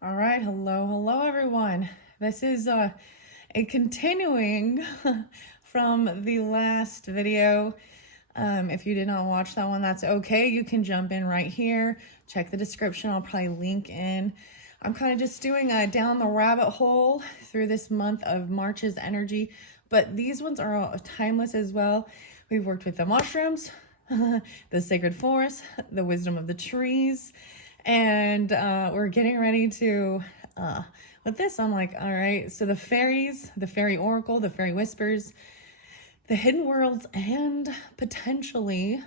All right, hello everyone. This is a continuing from the last video. If you did not watch that one, that's okay. You can jump in right here. Check the description. I'll probably link in. I'm kind of just doing a down the rabbit hole through this month of March's energy, but these ones are all timeless as well. We've worked with the mushrooms, the sacred forest, the wisdom of the trees, and we're getting ready to with this. I'm like, all right, so the fairies, the fairy oracle, the fairy whispers, the hidden worlds, and potentially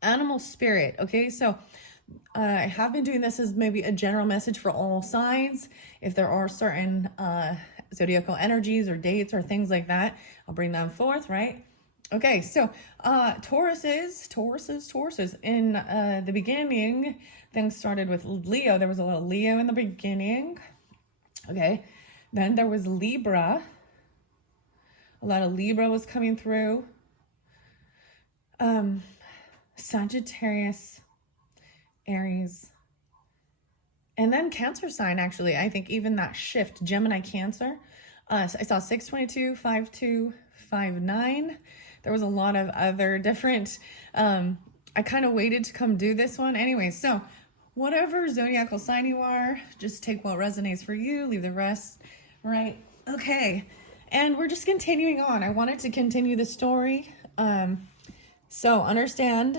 animal spirit. Okay, so I have been doing this as maybe a general message for all signs. If there are certain zodiacal energies or dates or things like that, I'll bring them forth, right? Okay, so Tauruses. In the beginning, things started with Leo. There was a little Leo in the beginning. Okay, then there was Libra. A lot of Libra was coming through. Sagittarius, Aries, and then Cancer sign, actually. I think even that shift, Gemini, Cancer. So I saw 622, 52, 59. There was a lot of other different, I kind of waited to come do this one. Anyway, so whatever zodiacal sign you are, just take what resonates for you, leave the rest, right? Okay, and we're just continuing on. I wanted to continue the story. So understand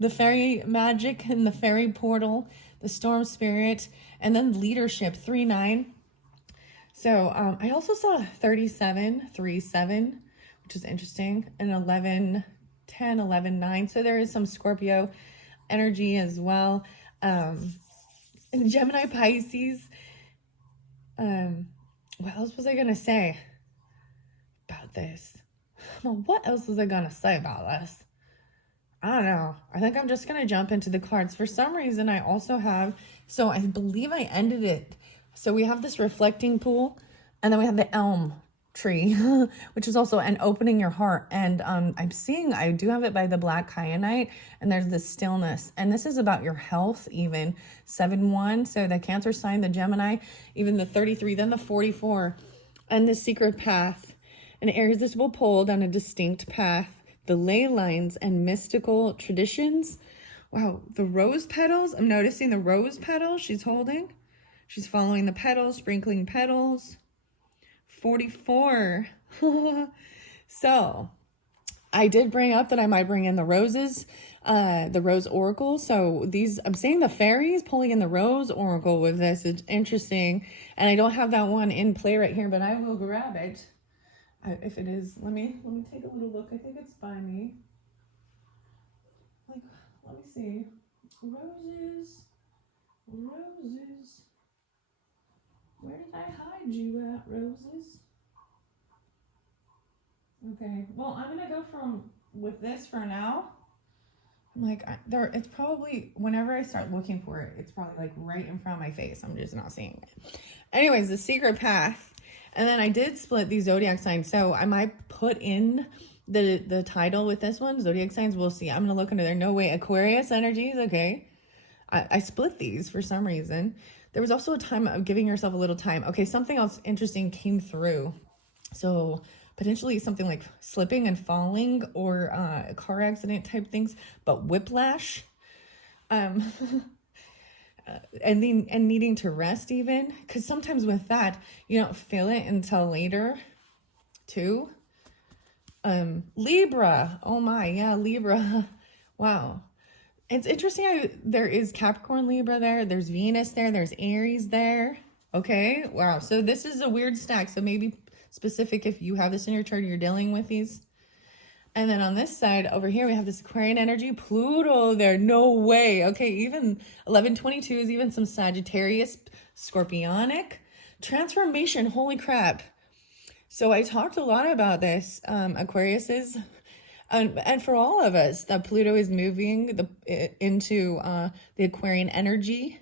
the fairy magic and the fairy portal, the storm spirit, and then leadership, 3-9. So I also saw 37-3-7, which is interesting, and 11-10, 11-9. So there is some Scorpio energy as well. And Gemini, Pisces. What else was I gonna say about this? Well, what else was I gonna say about this? I don't know. I think I'm just going to jump into the cards. For some reason, I also have, so I believe I ended it. So we have this reflecting pool, and then we have the elm tree, which is also an opening your heart. And I'm seeing, I do have it by the black kyanite, and there's this stillness. And this is about your health even. 7-1, so the Cancer sign, the Gemini, even the 33, then the 44, and the secret path. An irresistible pull down a distinct path. The ley lines and mystical traditions. Wow, the rose petals. I'm noticing the rose petals she's holding. She's following the petals, sprinkling petals. 44. So, I did bring up that I might bring in the roses, the rose oracle. So these, I'm seeing the fairies pulling in the rose oracle with this. It's interesting. And I don't have that one in play right here, but I will grab it. If it is, let me take a little look. I think it's by me. Like, let me see. Roses. Where did I hide you at, roses? Okay, well, I'm gonna go with this for now. I'm like, it's probably, whenever I start looking for it, it's probably like right in front of my face. I'm just not seeing it. Anyways, the secret path. And then I did split these zodiac signs. So I might put in the title with this one, zodiac signs. We'll see. I'm going to look under there. No way. Aquarius energies. Okay. I split these for some reason. There was also a time of giving yourself a little time. Okay. Something else interesting came through. So potentially something like slipping and falling or car accident type things, but whiplash. And needing to rest even, because sometimes with that you don't feel it until later too. Libra, oh my, yeah, Libra. Wow, it's interesting how there is Capricorn, Libra there, there's Venus there, there's Aries there. Okay, wow, so this is a weird stack, so maybe specific if you have this in your chart, you're dealing with these. And then on this side over here, we have this Aquarian energy, Pluto there. No way. Okay, even 11-22 is even some Sagittarius, Scorpionic. Transformation, holy crap. So I talked a lot about this, Aquariuses. And for all of us, that Pluto is moving into the Aquarian energy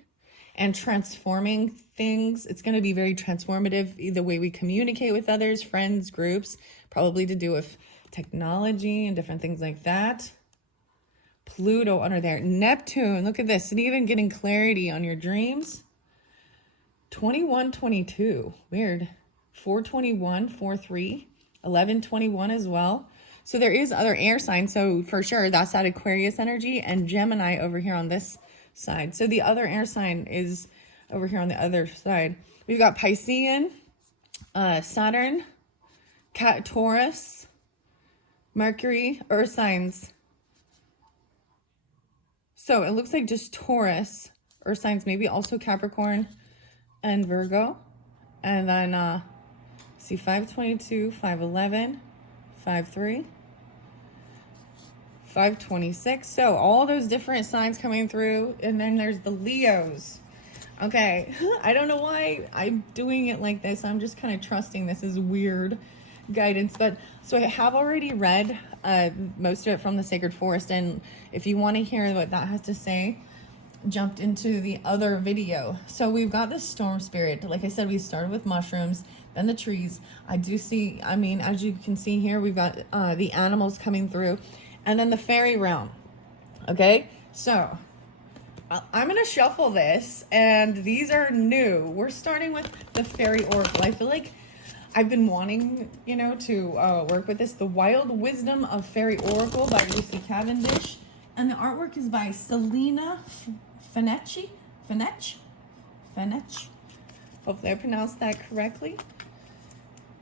and transforming things. It's going to be very transformative, the way we communicate with others, friends, groups, probably to do with technology and different things like that. Pluto under there. Neptune, look at this. And even getting clarity on your dreams. 2122. Weird. 421, 43, 1121 as well. So there is other air signs. So for sure, that's that Aquarius energy, and Gemini over here on this side. So the other air sign is over here on the other side. We've got Piscean, Saturn, Taurus, Mercury, earth signs. So it looks like just Taurus, earth signs, maybe also Capricorn and Virgo. And then see 522, 511, 53, 526. So all those different signs coming through. And then there's the Leos. Okay, I don't know why I'm doing it like this. I'm just kind of trusting this is weird guidance. But so I have already read most of it from the Sacred Forest. And if you want to hear what that has to say, jumped into the other video. So we've got the storm spirit. Like I said, we started with mushrooms, then the trees. I do see, I mean, as you can see here, we've got the animals coming through, and then the fairy realm. Okay, so I'm gonna shuffle this, and these are new. We're starting with the fairy oracle. I feel like I've been wanting, you know, to work with this. The Wild Wisdom of Fairy Oracle by Lucy Cavendish, and the artwork is by Selena Fenech. Hopefully I pronounced that correctly.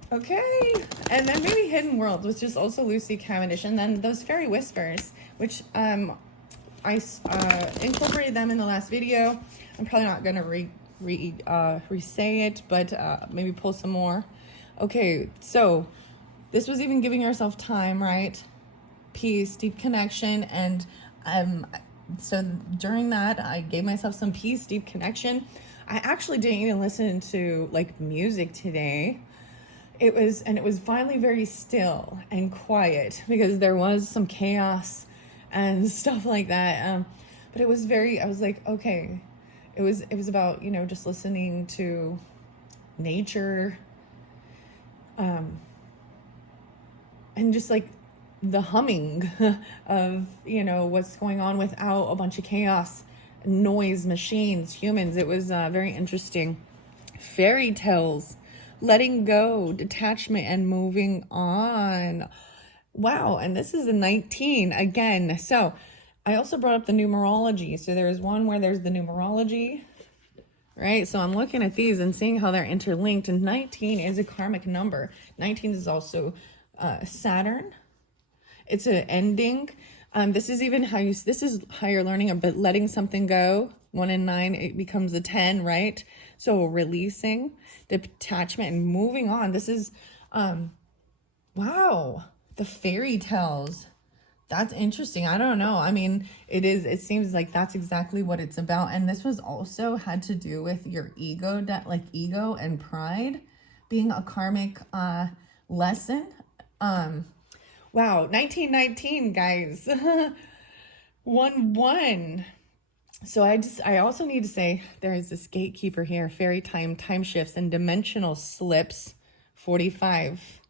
Okay, and then maybe Hidden Worlds, which is also Lucy Cavendish, and then those Fairy Whispers, which I incorporated them in the last video. I'm probably not gonna re-say it, but maybe pull some more. Okay, so this was even giving yourself time, right? Peace, deep connection, and so during that, I gave myself some peace, deep connection. I actually didn't even listen to like music today. It was finally very still and quiet because there was some chaos and stuff like that. But it was very, I was like, okay, it was about, you know, just listening to nature, and just like the humming of, you know, what's going on without a bunch of chaos, noise, machines, humans. It was very interesting. Fairy tales, letting go, detachment, and moving on. Wow, and this is a 19 again. So I also brought up the numerology. So there's one where there's the numerology, right? So I'm looking at these and seeing how they're interlinked, and 19 is a karmic number. 19 is also Saturn. It's an ending. This is even how this is how you're learning about letting something go. 1 and 9, it becomes a 10, right? So releasing, detachment, and moving on. This is, wow, the fairy tales. That's interesting. I don't know. I mean, it seems like that's exactly what it's about. And this was also had to do with your ego, like ego and pride being a karmic lesson. Wow, 1919, guys. 1-1. So I also need to say there is this gatekeeper here, fairy time shifts, and dimensional slips, 45.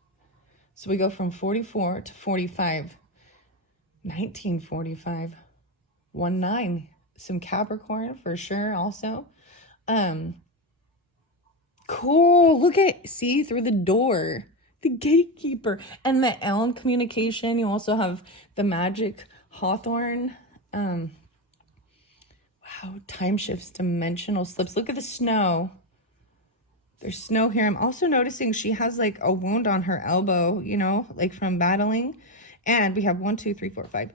So we go from 44 to 45. 1945. 1-9. Some Capricorn for sure also. Cool. Look at, see, through the door. The gatekeeper. And the elm communication. You also have the magic hawthorn. Wow, time shifts, dimensional slips. Look at the snow. There's snow here. I'm also noticing she has like a wound on her elbow, you know, like from battling. And we have 1, 2, 3, 4, 5.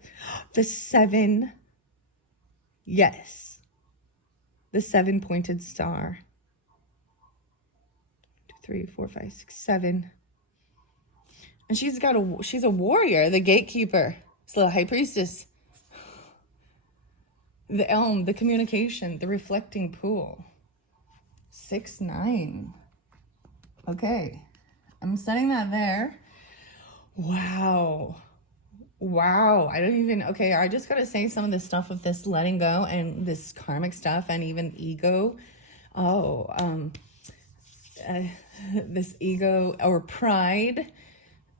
The 7. Yes. The 7-pointed star. 2, 3, 4, 5, 6, 7. And she's a warrior, the gatekeeper. It's a little high priestess. The elm, the communication, the reflecting pool. 6, 9. Okay. I'm setting that there. Wow. Wow. I don't even, okay, I just got to say some of the stuff of this letting go and this karmic stuff and even ego. This ego or pride.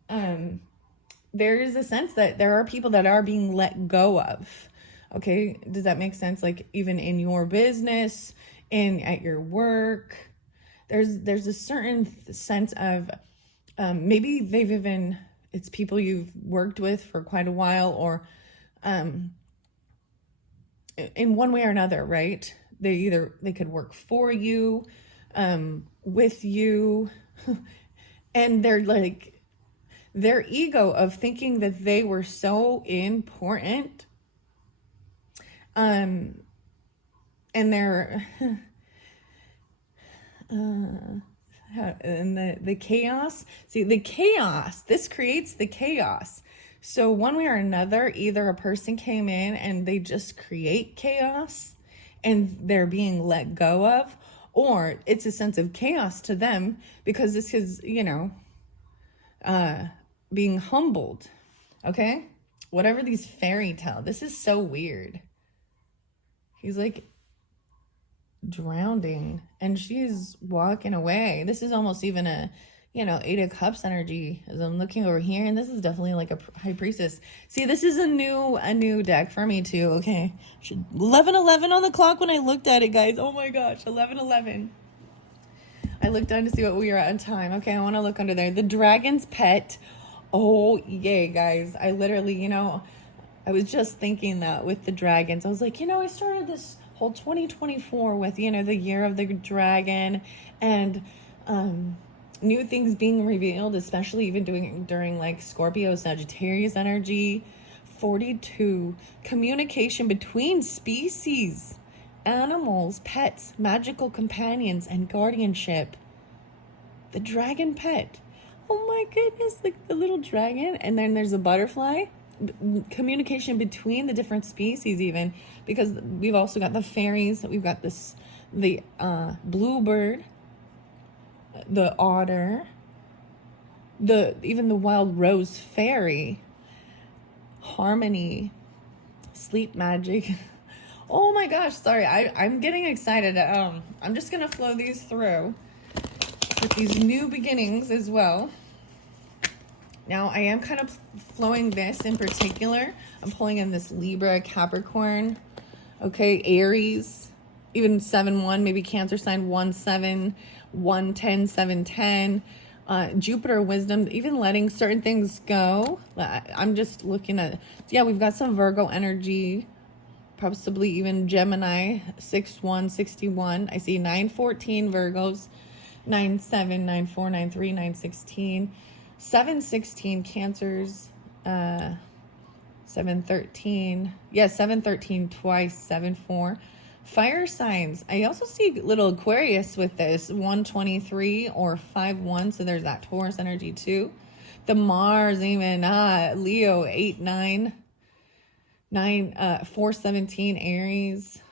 There is a sense that there are people that are being let go of. Okay, does that make sense? Like even in your business, at your work, there's a certain sense of maybe it's people you've worked with for quite a while, or in one way or another, right? They could work for you, with you, and they're like, their ego of thinking that they were so important, and they're and the chaos. See, the chaos, this creates the chaos. So one way or another, either a person came in and they just create chaos and they're being let go of, or it's a sense of chaos to them because this is, being humbled. Okay? Whatever these fairy tale, this is so weird. He's like drowning and she's walking away. This is almost even a, Eight of Cups energy as I'm looking over here, and this is definitely like a High Priestess. See, this is a new deck for me too. Okay, 11:11 on the clock when I looked at it, guys. Oh my gosh, 11:11. I looked down to see what we were at in time. Okay, I want to look under there. The Dragon's Pet. Oh yay, guys! I literally, I was just thinking that with the dragons. I was like, I started this whole 2024 with, the year of the dragon, and new things being revealed, especially even during like Scorpio, Sagittarius energy. 42, communication between species, animals, pets, magical companions, and guardianship. The dragon pet. Oh my goodness, like the little dragon. And then there's a butterfly. Communication between the different species, even, because we've also got the fairies. We've got the bluebird, the otter, even the wild rose fairy, harmony, sleep magic. Oh my gosh, sorry, I'm getting excited. I'm just gonna flow these through with these new beginnings as well. Now I am kind of flowing this in particular. I'm pulling in this Libra, Capricorn, okay, Aries, even 7-1, maybe Cancer sign 1-7, 1-10, 7-10, Jupiter, wisdom, even letting certain things go. I'm just looking at, yeah, we've got some Virgo energy, possibly even Gemini, 6-1, 61. I see 9-14 Virgos, 9-7, 9-4, 9-3, 9-16, 7-16 Cancers, 7-13. Yeah, 7-13 twice, 7-4. Fire signs. I also see little Aquarius with this, 123 or 5-1. So there's that Taurus energy too. The Mars, even Leo, 8-9, 4-17 Aries,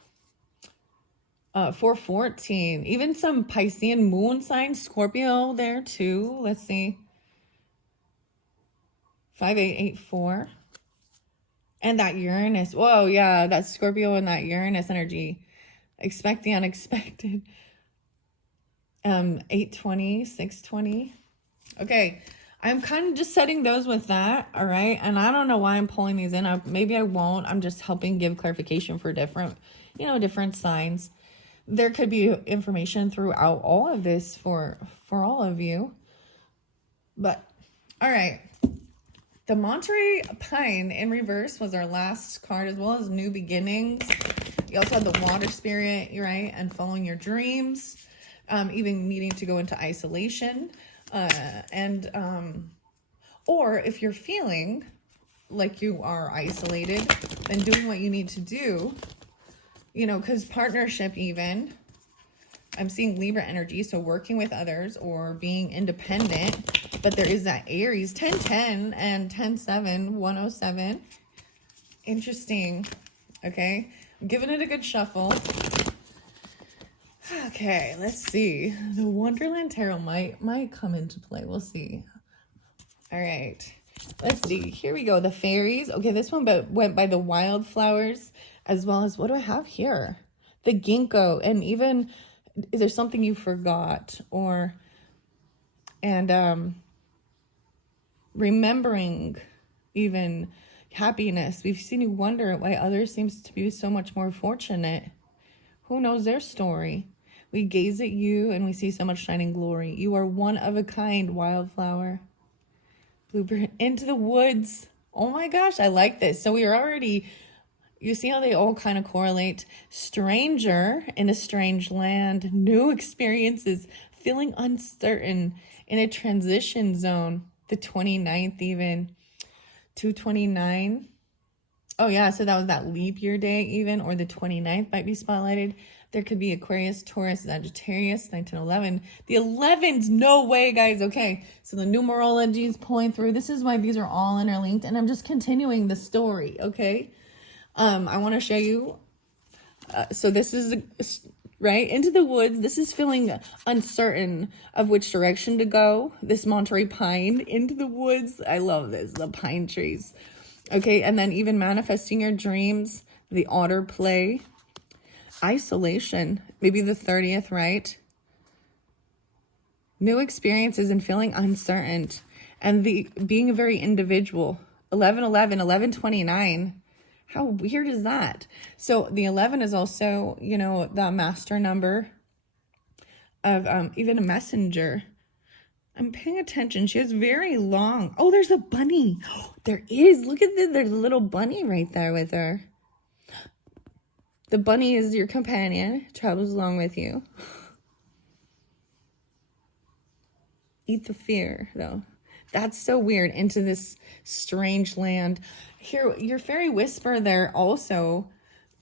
4-14. Even some Piscean moon sign, Scorpio there too. Let's see. 5-8-8-4. And that Uranus. Whoa, yeah, that Scorpio and that Uranus energy. Expect the unexpected. 8-20, 6-20. Okay, I'm kind of just setting those with that, all right? And I don't know why I'm pulling these in. Maybe I won't. I'm just helping give clarification for different signs. There could be information throughout all of this for all of you. But, all right. The Monterey Pine in reverse was our last card, as well as new beginnings. You also had the water spirit, right? And following your dreams, even needing to go into isolation. Or if you're feeling like you are isolated, then doing what you need to do, because partnership even, I'm seeing Libra energy, so working with others or being independent. But there is that Aries, 10-10 and 10-7, 107. Interesting. Okay. I'm giving it a good shuffle. Okay, let's see. The Wonderland Tarot might come into play. We'll see. All right. Let's see. Here we go. The fairies. Okay, this one went by the wildflowers, as well as, what do I have here? The ginkgo. And even, is there something you forgot? Remembering even happiness. We've seen you wonder why others seems to be so much more fortunate. Who knows their story? We gaze at you and we see so much shining glory. You are one of a kind, wildflower. Bluebird, into the woods. Oh my gosh, I like this. So we are already, you see how they all kind of correlate? Stranger in a strange land, new experiences, feeling uncertain, in a transition zone, the 29th even, 229. Oh yeah, so that was that leap year day even, or the 29th might be spotlighted. There could be Aquarius, Taurus, Sagittarius, 1911. The 11s, no way, guys. Okay, so the numerology is pulling through. This is why these are all interlinked, and I'm just continuing the story, okay? I want to show you. So this is, right, into the woods. This is feeling uncertain of which direction to go. This Monterey pine, into the woods. I love this, the pine trees. Okay, and then even manifesting your dreams, the otter play. Isolation, maybe the 30th, right? New experiences and feeling uncertain, and the being very individual. 1111, 1129. How weird is that? So the 11 is also, you know, the master number of even a messenger. I'm paying attention. She has very long. Oh, there's a bunny. There is. Look at this. There's a little bunny right there with her. The bunny is your companion, travels along with you. Eat the fear, though. That's so weird, into this strange land. Here, your fairy whisper there also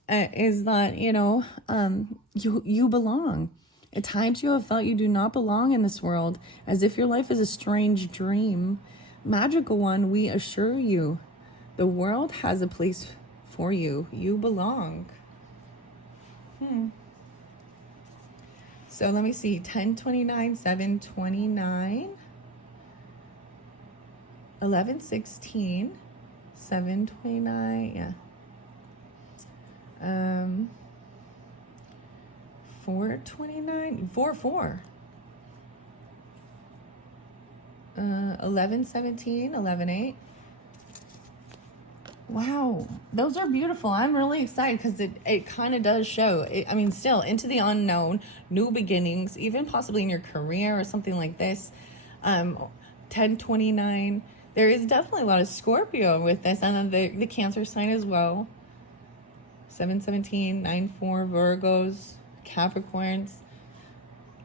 is that, you know, you belong. At times you have felt you do not belong in this world, as if your life is a strange dream. Magical one, we assure you, the world has a place for you. You belong. So let me see, 1029, 729, 1116, 729, yeah. 429, 44. 1117, 118. Wow, those are beautiful. I'm really excited because it kind of does show. I mean, still, into the unknown, new beginnings, even possibly in your career or something like this. 1029. There is definitely a lot of Scorpio with this, and then the Cancer sign as well. 717, 94, Virgos, Capricorns.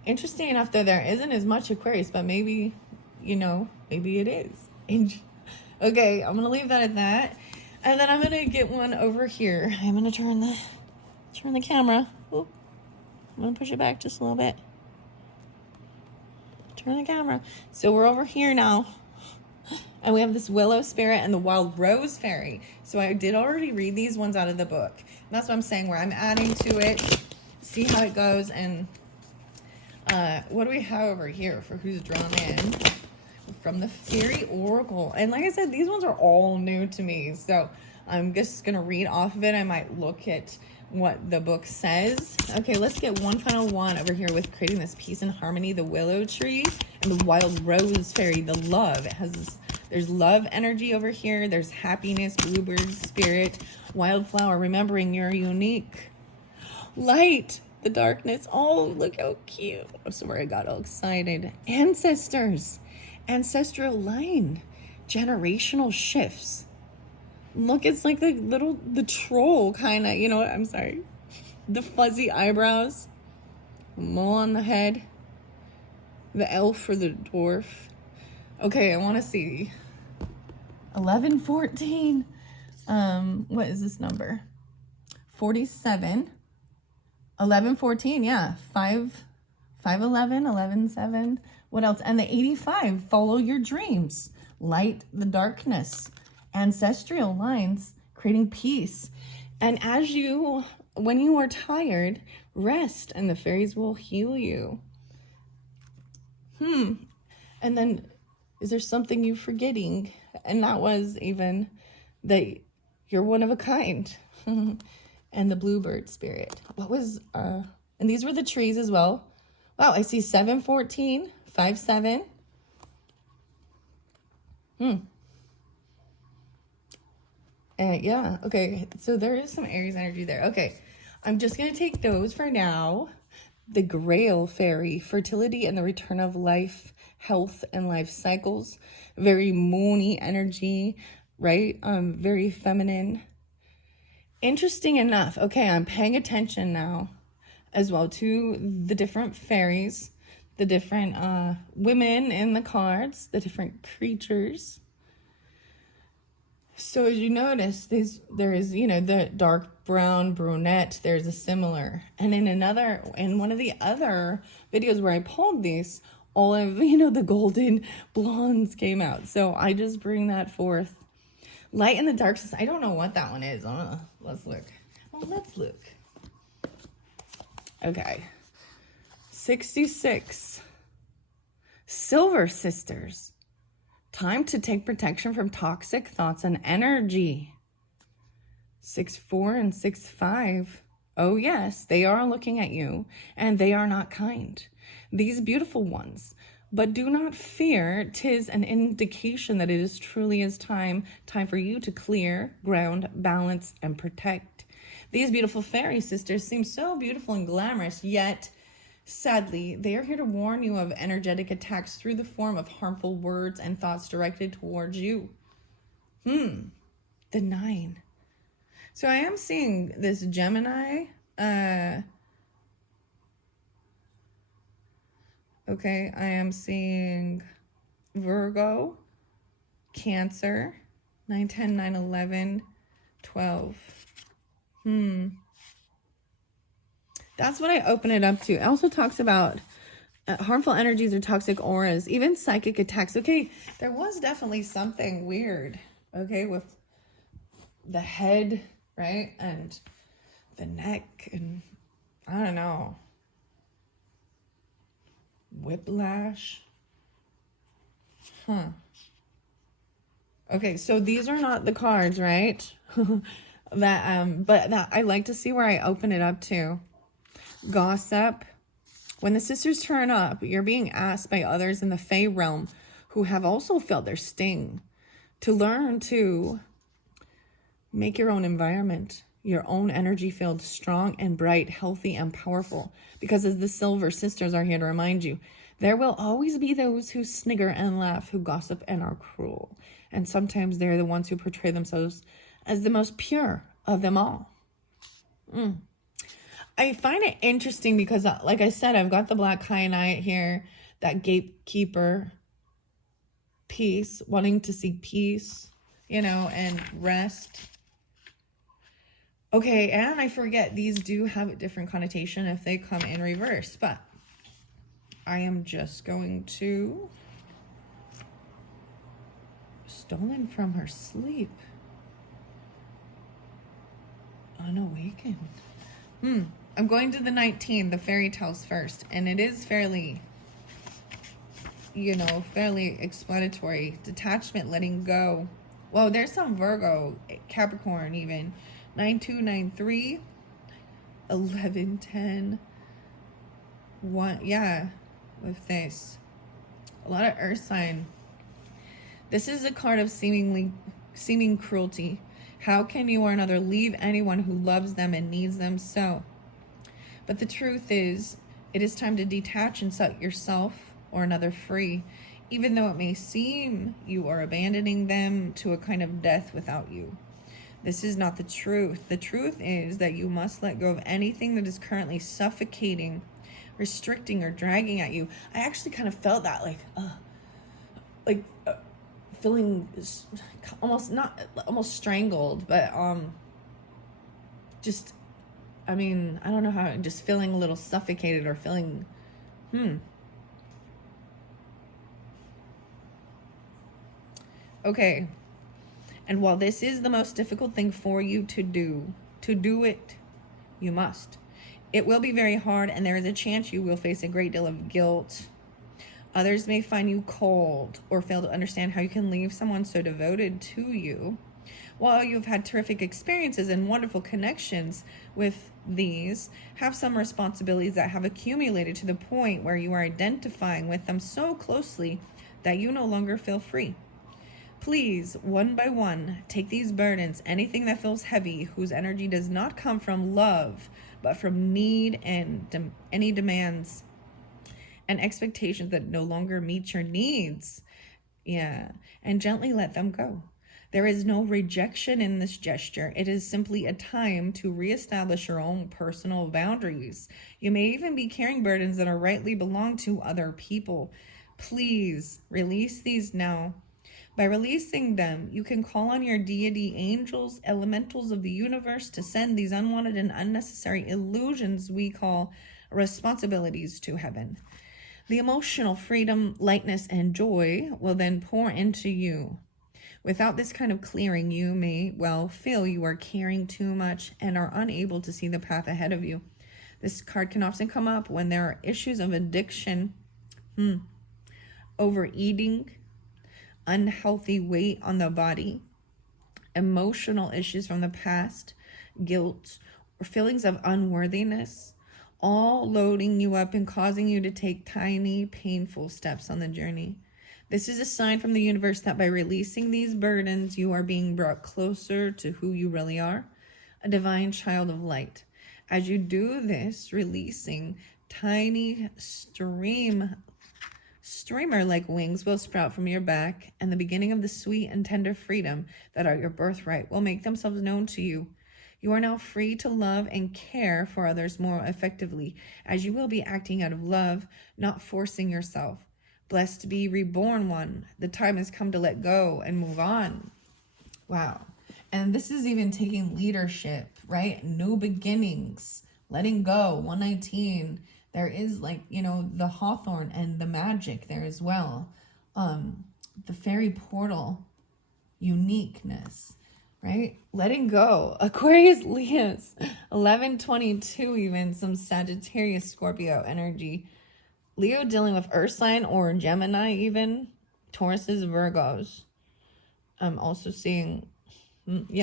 Interesting enough, though, there isn't as much Aquarius, but maybe, you know, maybe it is. Okay, I'm going to leave that at that. And then I'm going to get one over here. I'm going to turn the camera. Oop. I'm going to push it back just a little bit. Turn the camera. So we're over here now. And we have this Willow Spirit and the Wild Rose Fairy. So I did already read these ones out of the book. And that's what I'm saying, where I'm adding to it. See how it goes. And what do we have over here for who's drawn in? From the Faery Oracle. And like I said, these ones are all new to me. So I'm just going to read off of it. I might look at what the book says. Okay, let's get one final one over here with creating this peace and harmony. The Willow Tree and the Wild Rose Fairy. The love. It has this, there's love energy over here. There's happiness, bluebird spirit, wildflower, remembering you're unique. Light, the darkness. Oh, look how cute. I'm sorry, I got all excited. Ancestors. Ancestral line, generational shifts. Look, it's like the troll kind of, you know what, I'm sorry. The fuzzy eyebrows, mole on the head, the elf or the dwarf. Okay, I want to see. 1114. What is this number? 47. 1114, yeah. 511, 117. What else? And the 85, follow your dreams. Light the darkness. Ancestral lines, creating peace. And when you are tired, rest and the fairies will heal you. And then, is there something you're forgetting? And that was even that you're one of a kind. And the bluebird spirit. What was, and these were the trees as well. Wow, I see 714. 5-7. Yeah, okay. So there is some Aries energy there. Okay, I'm just going to take those for now. the Grail Fairy, fertility and the return of life, health and life cycles. Very moony energy, right? Very feminine. Interesting enough. Okay, I'm paying attention now as well to the different fairies, the different women in the cards, the different creatures. So as you notice, there is, you know, the dark brown brunette, there's a similar. And in one of the other videos where I pulled these, all of, you know, the golden blondes came out. So I just bring that forth. Light and the dark, I don't know what that one is. Let's look. Well, let's look. Okay. 66. Silver Sisters. Time to take protection from toxic thoughts and energy. 6-4 and 6-5. Oh yes, they are looking at you and they are not kind. These beautiful ones. But do not fear, 'tis an indication that it is truly is time for you to clear, ground, balance, and protect. These beautiful fairy sisters seem so beautiful and glamorous, yet sadly, they are here to warn you of energetic attacks through the form of harmful words and thoughts directed towards you. The 9. So I am seeing this Gemini. Okay, I am seeing Virgo, Cancer, 9, 10, 9, 11, 12. That's what I open it up to. It also talks about harmful energies or toxic auras, even psychic attacks. Okay, there was definitely something weird, okay, with the head, right, and the neck, and I don't know, whiplash. Okay, so these are not the cards, right? But that I like to see where I open it up to. Gossip. When the sisters turn up, you're being asked by others in the Fae realm who have also felt their sting to learn to make your own environment, your own energy field strong and bright, healthy and powerful. Because as the Silver Sisters are here to remind you, there will always be those who snigger and laugh, who gossip and are cruel. And sometimes they're the ones who portray themselves as the most pure of them all. I find it interesting because, like I said, I've got the Black Kyanite here, that gatekeeper piece, wanting to see peace, you know, and rest. Okay, and I forget, these do have a different connotation if they come in reverse, but I am just going to... Stolen from her sleep. Unawakened. I'm going to the 19, the fairy tales first, and it is fairly, you know, fairly explanatory. Detachment, letting go. Well, there's some Virgo, Capricorn even. 9-2, 9-3, 11, 10, 1, yeah, with this. A lot of earth sign. This is a card of seeming cruelty. How can you or another leave anyone who loves them and needs them so? But the truth is, it is time to detach and set yourself or another free, even though it may seem you are abandoning them to a kind of death without you. This is not the truth. The truth is that you must let go of anything that is currently suffocating, restricting, or dragging at you. I actually kind of felt that, feeling almost strangled, but just, I mean, I don't know how, just feeling a little suffocated or feeling, Okay. And while this is the most difficult thing for you to do it, you must. It will be very hard, and there is a chance you will face a great deal of guilt. Others may find you cold or fail to understand how you can leave someone so devoted to you. While you've had terrific experiences and wonderful connections with these, have some responsibilities that have accumulated to the point where you are identifying with them so closely that you no longer feel free. Please, one by one, take these burdens, anything that feels heavy, whose energy does not come from love, but from need and any demands and expectations that no longer meet your needs. Yeah, and gently let them go. There is no rejection in this gesture. It is simply a time to reestablish your own personal boundaries. You may even be carrying burdens that are rightly belong to other people. Please release these now. By releasing them, you can call on your deity, angels, elementals of the universe to send these unwanted and unnecessary illusions we call responsibilities to heaven. The emotional freedom, lightness, and joy will then pour into you. Without this kind of clearing, you may well feel you are carrying too much and are unable to see the path ahead of you. This card can often come up when there are issues of addiction, overeating, unhealthy weight on the body, emotional issues from the past, guilt, or feelings of unworthiness, all loading you up and causing you to take tiny, painful steps on the journey. This is a sign from the universe that by releasing these burdens, you are being brought closer to who you really are, a divine child of light. As you do this, releasing, tiny streamer-like wings will sprout from your back, and the beginning of the sweet and tender freedom that are your birthright will make themselves known to you. You are now free to love and care for others more effectively, as you will be acting out of love, not forcing yourself. Blessed to be reborn one. The time has come to let go and move on. Wow. And this is even taking leadership, right? New beginnings, letting go. 119. There is the hawthorn and the magic there as well. The fairy portal, uniqueness. Right? Letting go. Aquarius, Leos, 1122, even some Sagittarius, Scorpio energy. Leo dealing with Earth sign or Gemini even. Tauruses, Virgos. I'm also seeing, 8-5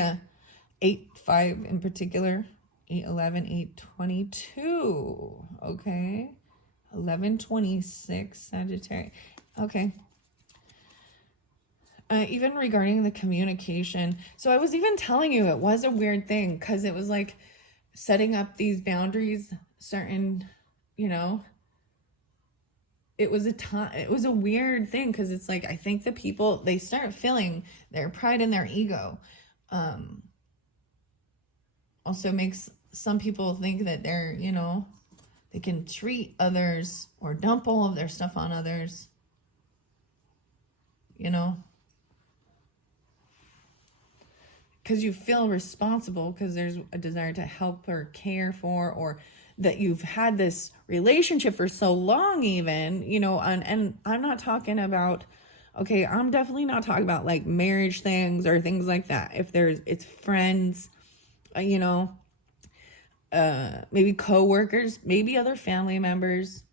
in particular. 8-11, 8-22. Okay. 11-26, Sagittarius. Okay. Even regarding the communication. So I was even telling you it was a weird thing because it was like setting up these boundaries, certain, it was a weird thing because it's like, I think the people, they start feeling their pride and their ego. Also makes some people think that they're, they can treat others or dump all of their stuff on others, because you feel responsible because there's a desire to help or care for, or that you've had this relationship for so long even, and I'm not talking about, I'm definitely not talking about like marriage things or things like that. If it's friends, maybe co-workers, maybe other family members,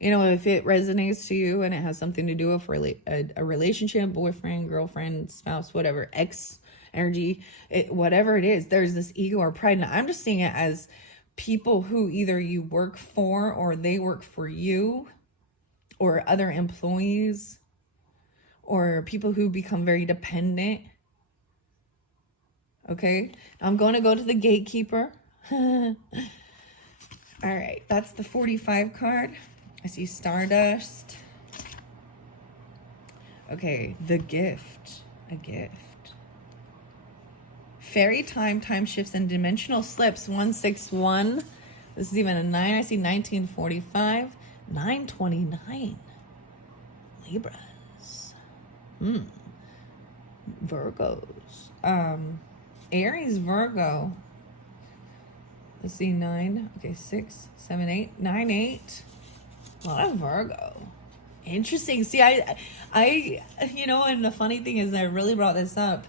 if it resonates to you and it has something to do with a relationship, boyfriend, girlfriend, spouse, whatever, ex energy, whatever it is, there's this ego or pride. And I'm just seeing it as people who either you work for or they work for you, or other employees, or people who become very dependent. Okay, I'm going to go to the gatekeeper. All right, that's the 45 card. I see Stardust. Okay, the gift. A gift. Fairy time shifts, and dimensional slips. 161. This is even a 9. I see 1945. 929. Libras. Virgos. Aries, Virgo. Let's see, 9. Okay, 6, 7, 8. 9, 8. A lot of Virgo. Interesting. See, I and the funny thing is I really brought this up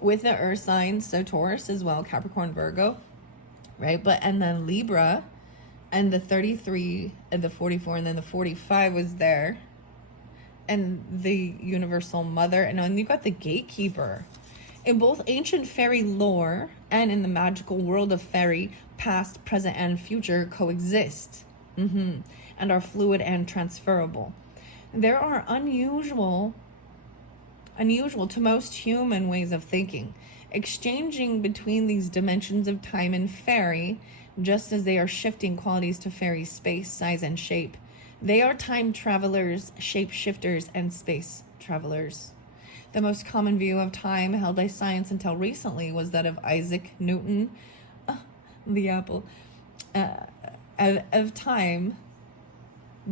with the earth signs, so Taurus as well, Capricorn, Virgo, right? And then Libra, and the 33 and the 44 and then the 45 was there, and the universal mother, and then you got the gatekeeper. In both ancient fairy lore and in the magical world of fairy, past, present, and future coexist, and are fluid and transferable. There are unusual to most human ways of thinking. exchanging between these dimensions of time and fairy, just as they are shifting qualities to fairy space, size, and shape. They are time travelers, shapeshifters, and space travelers. The most common view of time held by science until recently was that of Isaac Newton, the apple, of time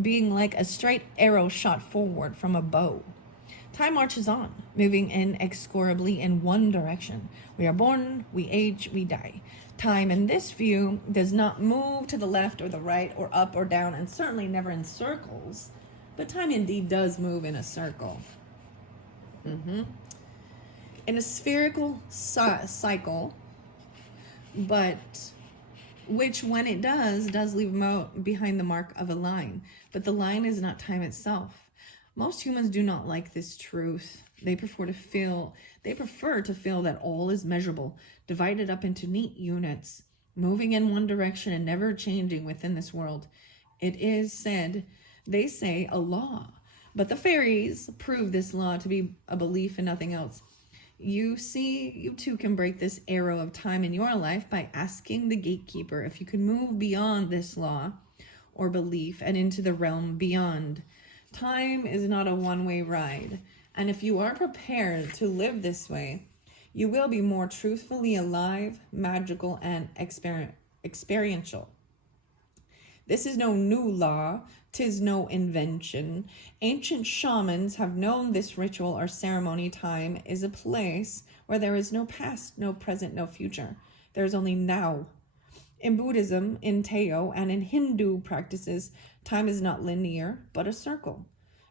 being like a straight arrow shot forward from a bow. Time marches on, moving inexorably in one direction. We are born, we age, we die. Time in this view does not move to the left or the right or up or down, and certainly never in circles. But time indeed does move in a circle. In a spherical cycle, but which when it does leave behind the mark of a line. But the line is not time itself. Most humans do not like this truth. They prefer to feel that all is measurable, divided up into neat units, moving in one direction and never changing within this world. It is said, they say, a law. But the fairies prove this law to be a belief and nothing else. You see, you too can break this arrow of time in your life by asking the gatekeeper if you can move beyond this law or belief and into the realm beyond. Time is not a one-way ride, and if you are prepared to live this way, you will be more truthfully alive, magical, and experiential. This is no new law, 'tis no invention. Ancient shamans have known this ritual or ceremony. Time is a place where there is no past, no present, no future. There is only now. In Buddhism, in Tao, and in Hindu practices, time is not linear, but a circle.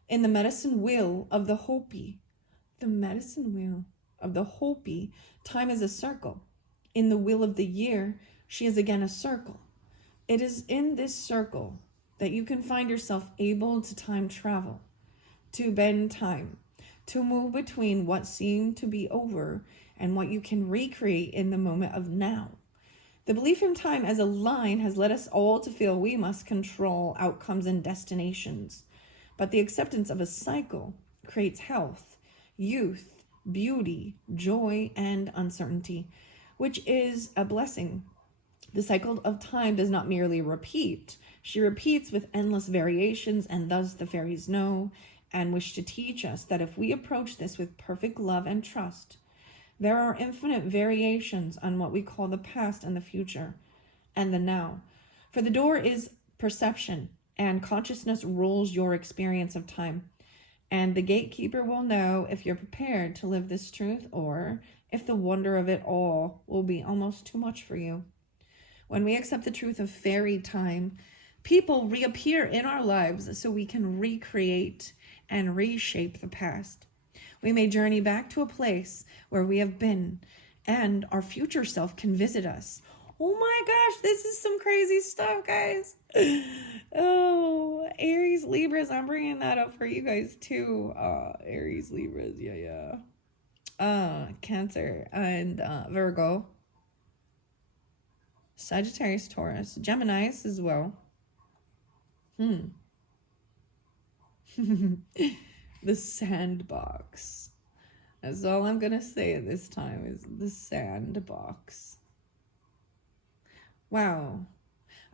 In the medicine wheel of the Hopi, time is a circle. In the wheel of the year, she is again a circle. It is in this circle that you can find yourself able to time travel, to bend time, to move between what seemed to be over and what you can recreate in the moment of now. The belief in time as a line has led us all to feel we must control outcomes and destinations. But the acceptance of a cycle creates health, youth, beauty, joy, and uncertainty, which is a blessing. The cycle of time does not merely repeat. She repeats with endless variations, and thus the fairies know and wish to teach us that if we approach this with perfect love and trust, there are infinite variations on what we call the past and the future and the now. For the door is perception, and consciousness rules your experience of time. And the gatekeeper will know if you're prepared to live this truth or if the wonder of it all will be almost too much for you. When we accept the truth of fairy time, people reappear in our lives so we can recreate and reshape the past. We may journey back to a place where we have been, and our future self can visit us. Oh my gosh, this is some crazy stuff, guys. Oh, Aries, Libras, I'm bringing that up for you guys too. Aries, Libras, yeah. Cancer and Virgo. Sagittarius, Taurus, Geminis as well. The sandbox. That's all I'm gonna say at this time is the sandbox. Wow.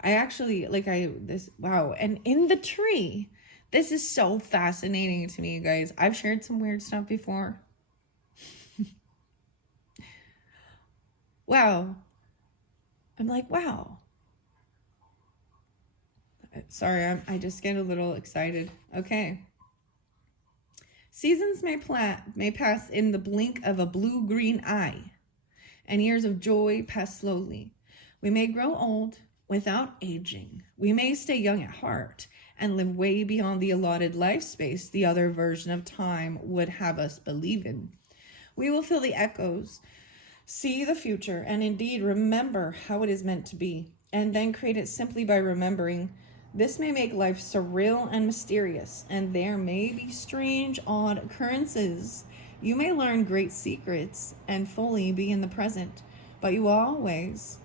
Wow. And in the tree, this is so fascinating to me, you guys. I've shared some weird stuff before. Wow. I'm like, wow. Sorry, I just get a little excited. Okay. Seasons may pass in the blink of a blue-green eye, and years of joy pass slowly. We may grow old without aging. We may stay young at heart and live way beyond the allotted life space the other version of time would have us believe in. We will feel the echoes, see the future, and indeed remember how it is meant to be, and then create it simply by remembering. This may make life surreal and mysterious, and there may be strange, odd occurrences. You may learn great secrets and fully be in the present, but you always,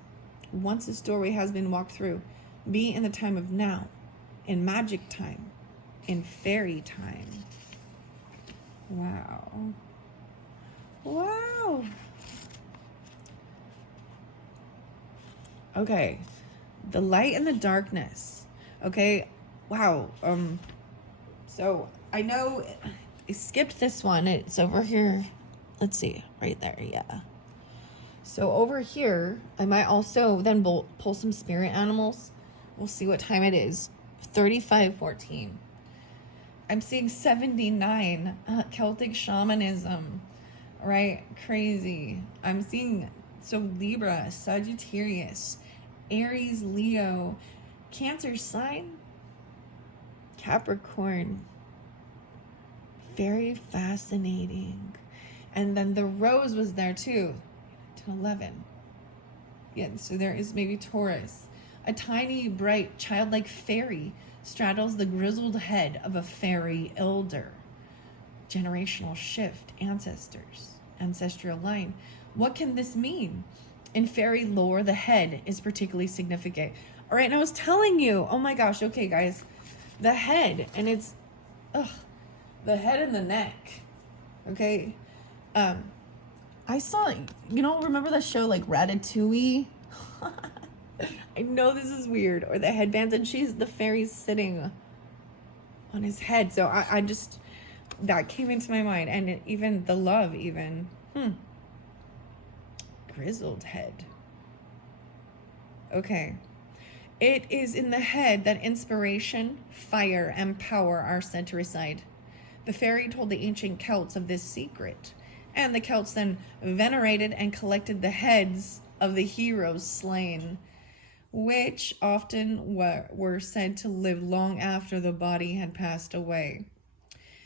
once this doorway has been walked through, be in the time of now, in magic time, in fairy time. Wow. Wow. Okay. The light and the darkness. Okay. Wow. So I know I skipped this one. It's over here. Let's see. Right there. Yeah. So over here, I might also then pull some spirit animals. We'll see what time it is. 35:14. I'm seeing 79. Celtic shamanism. Right? Crazy. I'm seeing, so Libra, Sagittarius, Aries, Leo, Cancer sign, Capricorn. Very fascinating. And then the rose was there too. 11. Yeah, so there is maybe Taurus. A tiny, bright, childlike fairy straddles the grizzled head of a fairy elder. Generational shift, ancestral line. What can this mean? In fairy lore, the head is particularly significant. All right, and I was telling you, oh my gosh, okay, guys, the head, and it's, the head and the neck, okay? I saw, remember that show like Ratatouille? I know this is weird. Or the headbands, and the fairy's sitting on his head. So I just, that came into my mind. And even the love, grizzled head. Okay. It is in the head that inspiration, fire, and power are set to reside. The fairy told the ancient Celts of this secret, and the Celts then venerated and collected the heads of the heroes slain, which often were said to live long after the body had passed away.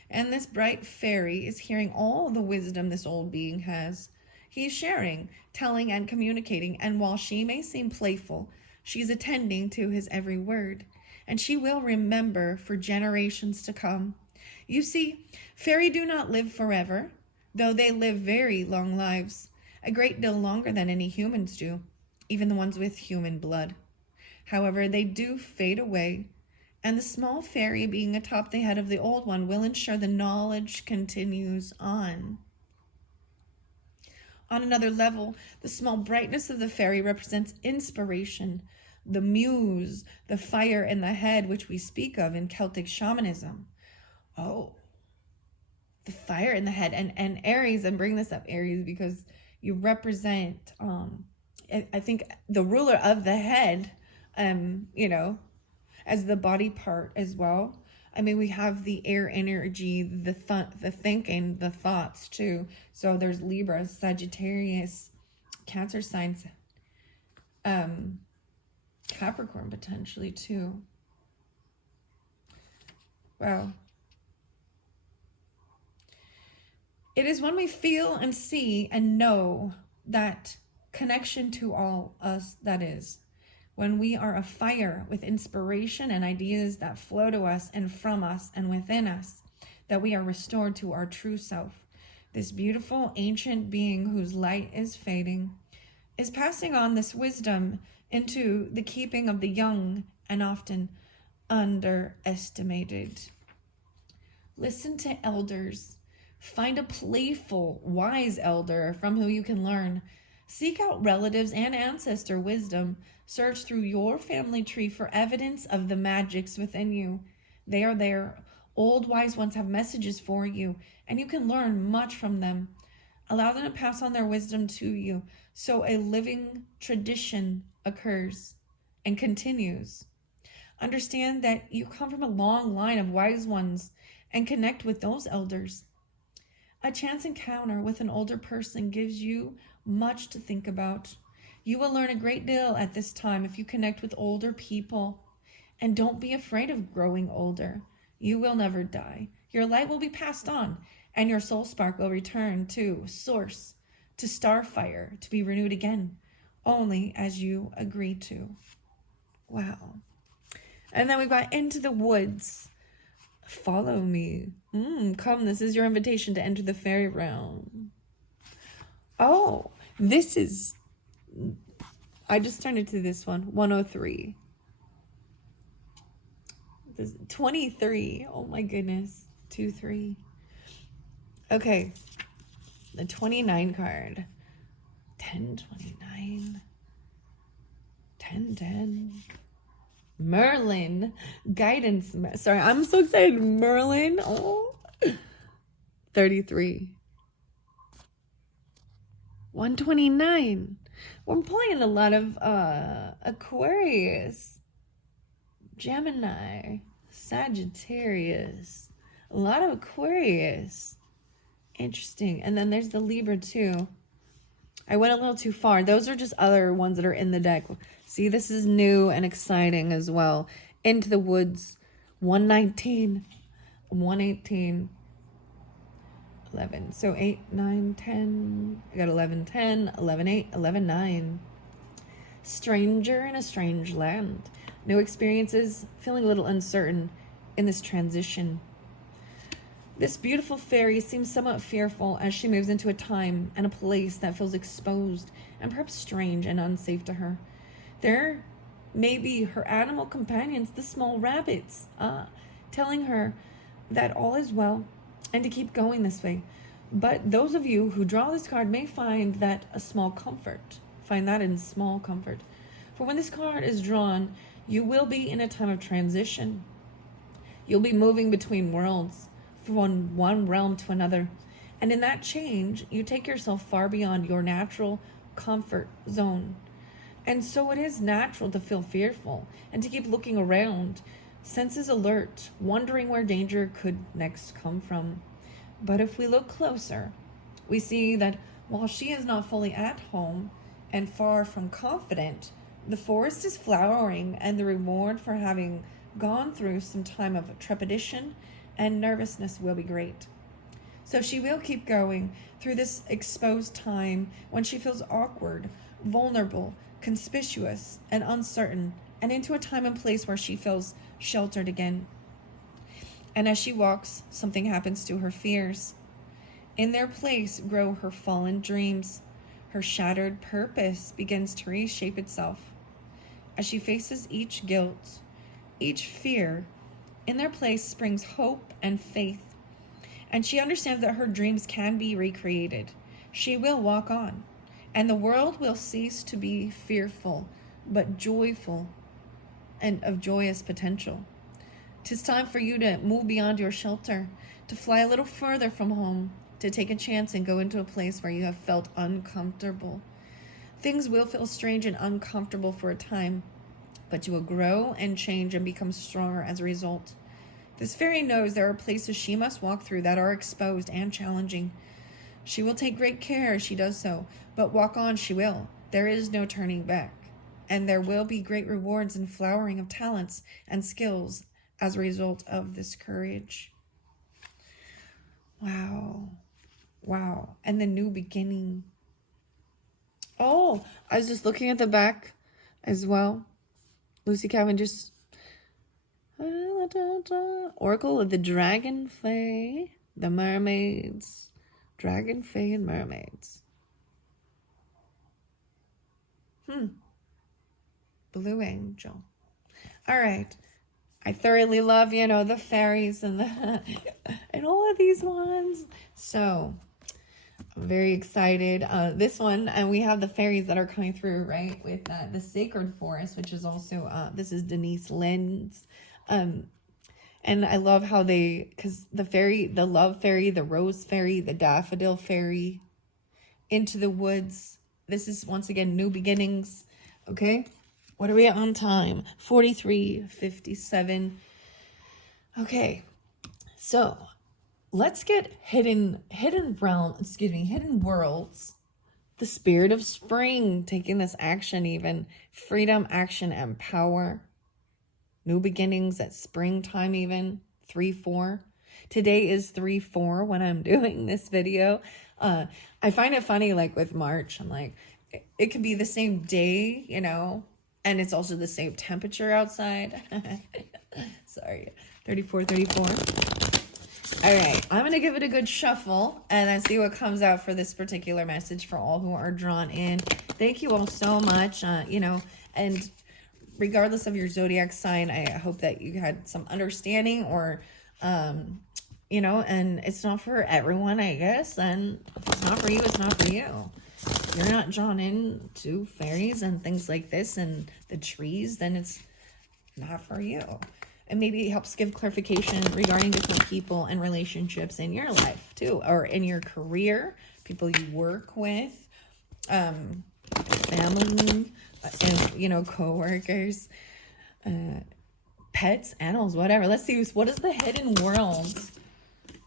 And this bright fairy is hearing all the wisdom this old being has. He's sharing, telling, and communicating, and while she may seem playful, she's attending to his every word, and she will remember for generations to come. You see, fairy do not live forever, though they live very long lives, a great deal longer than any humans do, even the ones with human blood. However, they do fade away, and the small fairy being atop the head of the old one will ensure the knowledge continues on. On another level, the small brightness of the fairy represents inspiration, the muse, the fire in the head, which we speak of in Celtic shamanism. Oh, the fire in the head. And Aries, I'm bringing this up, Aries, because you represent, I think, the ruler of the head, as the body part as well. I mean, we have the air energy, the thinking, the thoughts too. So there's Libra, Sagittarius, Cancer signs, Capricorn potentially too. Wow. It is when we feel and see and know that connection to all us, that is, when we are afire with inspiration and ideas that flow to us and from us and within us, that we are restored to our true self. This beautiful ancient being whose light is fading is passing on this wisdom into the keeping of the young and often underestimated. Listen to elders. Find a playful, wise elder from who you can learn. Seek out relatives and ancestor wisdom. Search through your family tree for evidence of the magics within you. They are there. Old wise ones have messages for you, and you can learn much from them. Allow them to pass on their wisdom to you, so a living tradition occurs and continues. Understand that you come from a long line of wise ones and connect with those elders. A chance encounter with an older person gives you much to think about. You will learn a great deal at this time if you connect with older people. And don't be afraid of growing older. You will never die. Your light will be passed on, and your soul spark will return to source, to starfire, to be renewed again, only as you agree to. Wow. And then we've got Into the Woods. Follow me. Come, this is your invitation to enter the fairy realm. Oh, I just turned it to this one, 103. This 23. Oh my goodness. 2-3. Okay. The 29 card. 1029. 10. Merlin. Guidance. Sorry, I'm so excited. Merlin. Oh. 33. 129. We're playing a lot of Aquarius, Gemini, Sagittarius. A lot of Aquarius. Interesting. And then there's the Libra too. I went a little too far. Those are just other ones that are in the deck. See, this is new and exciting as well. Into the Woods. 119. 118. 11. So 8, 9, 10. I got 11, 10, 11, 8, 11, 9. Stranger in a strange land. New experiences. Feeling a little uncertain in this transition. This beautiful fairy seems somewhat fearful as she moves into a time and a place that feels exposed and perhaps strange and unsafe to her. There may be her animal companions, the small rabbits, telling her that all is well and to keep going this way. But those of you who draw this card may find that a small comfort. Find that in small comfort. For when this card is drawn, you will be in a time of transition. You'll be moving between worlds, from one realm to another. And in that change, you take yourself far beyond your natural comfort zone. And so it is natural to feel fearful and to keep looking around, senses alert, wondering where danger could next come from. But if we look closer, we see that while she is not fully at home and far from confident, the forest is flowering, and the reward for having gone through some time of trepidation and nervousness will be great. So she will keep going through this exposed time when she feels awkward, vulnerable, conspicuous, and uncertain, and into a time and place where she feels sheltered again. And as she walks, something happens to her fears. In their place grow her fallen dreams. Her shattered purpose begins to reshape itself. As she faces each guilt, each fear, in their place springs hope and faith, and she understands that her dreams can be recreated. She will walk on, and the world will cease to be fearful, but joyful and of joyous potential. 'Tis time for you to move beyond your shelter, to fly a little further from home, to take a chance and go into a place where you have felt uncomfortable. Things will feel strange and uncomfortable for a time, but you will grow and change and become stronger as a result. This fairy knows there are places she must walk through that are exposed and challenging. She will take great care as she does so, but walk on she will. There is no turning back, and there will be great rewards and flowering of talents and skills as a result of this courage. Wow. Wow. And the new beginning. Oh, I was just looking at the back as well. Lucy Cavendish, Oracle of the Dragon Fae, the Mermaids, Dragon Fae and Mermaids. Blue Angel. All right. I thoroughly love, the fairies and and all of these ones. So I'm very excited. This one, and we have the fairies that are coming through, right, with the Sacred Forest, which is also, this is Denise Lynn's. And I love how because the Love Fairy, the Rose Fairy, the Daffodil Fairy, Into the Woods. This is, once again, new beginnings. Okay. What are we at on time? 43:57. Okay. So let's get hidden worlds. The spirit of spring, taking this action even. Freedom, action, and power. New beginnings at springtime even. 3-4. Today is 3-4 when I'm doing this video. I find it funny, like with March, I'm like, it could be the same day, and it's also the same temperature outside. Sorry. 34. All right, I'm going to give it a good shuffle and then see what comes out for this particular message for all who are drawn in. Thank you all so much, and regardless of your zodiac sign, I hope that you had some understanding or, and it's not for everyone, I guess, and if it's not for you, it's not for you. you're not drawn into fairies and things like this and the trees, then it's not for you. And maybe it helps give clarification regarding different people and relationships in your life too, or in your career, people you work with, family, and, you know, co-workers, pets, animals, whatever. Let's see, what is the hidden world?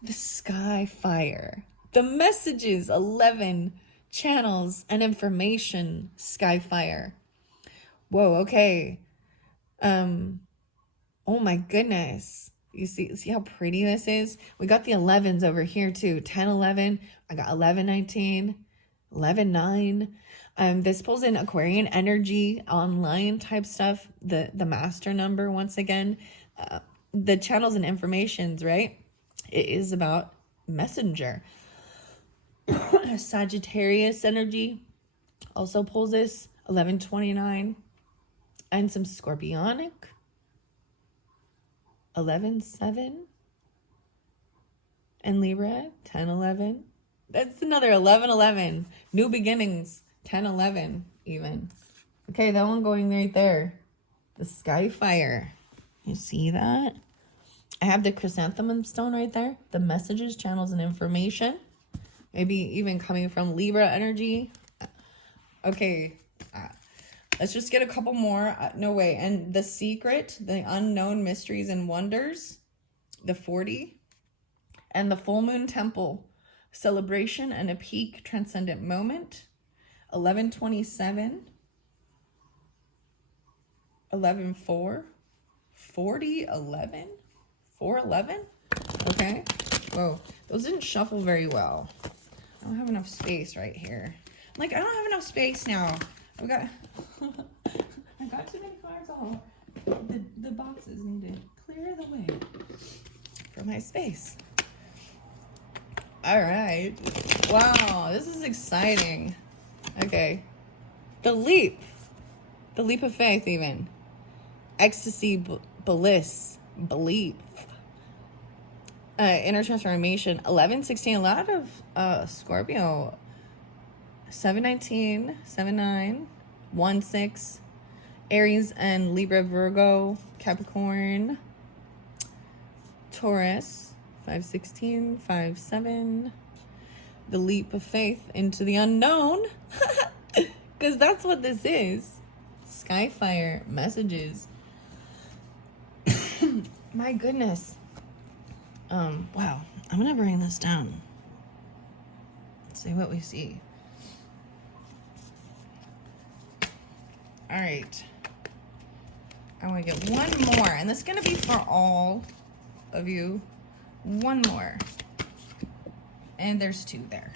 The sky fire. The messages, 11 channels and information, sky fire. Whoa, okay. Oh my goodness. You see how pretty this is? We got the 11s over here too. 10, 11. I got 11, 19, 11, 9. This pulls in Aquarian energy, online type stuff. The master number, once again. The channels and informations, right? It is about messenger. Sagittarius energy also pulls this. 1129. And some Scorpionic. 11-7. And Libra, 10-11. That's another 11-11. New beginnings, 10-11 even. Okay, that one going right there. The sky fire. You see that? I have the chrysanthemum stone right there. The messages, channels, and information. Maybe even coming from Libra energy. Okay, let's just get a couple more. No way. And the secret, the unknown mysteries and wonders, the 40. And the full moon temple, celebration and a peak transcendent moment, 1127, 11-4, 40-11, 4-11. Okay. Whoa, those didn't shuffle very well. I don't have enough space right here. Like, I don't have enough space now. I've got I got too many cards all. The boxes need to clear the way for my space. All right. Wow, this is exciting. Okay. The leap of faith, even. Ecstasy, bliss, belief. Inner transformation, 11-16. A lot of Scorpio. 7-19, 7-9, 1-6. Aries and Libra, Virgo, Capricorn, Taurus, 5-16, 5-7. The leap of faith into the unknown. Because that's what this is. Skyfire messages. My goodness. Wow. I'm going to bring this down. Let's see what we see. All right. I want to get one more. And this is going to be for all of you. One more. And there's two there.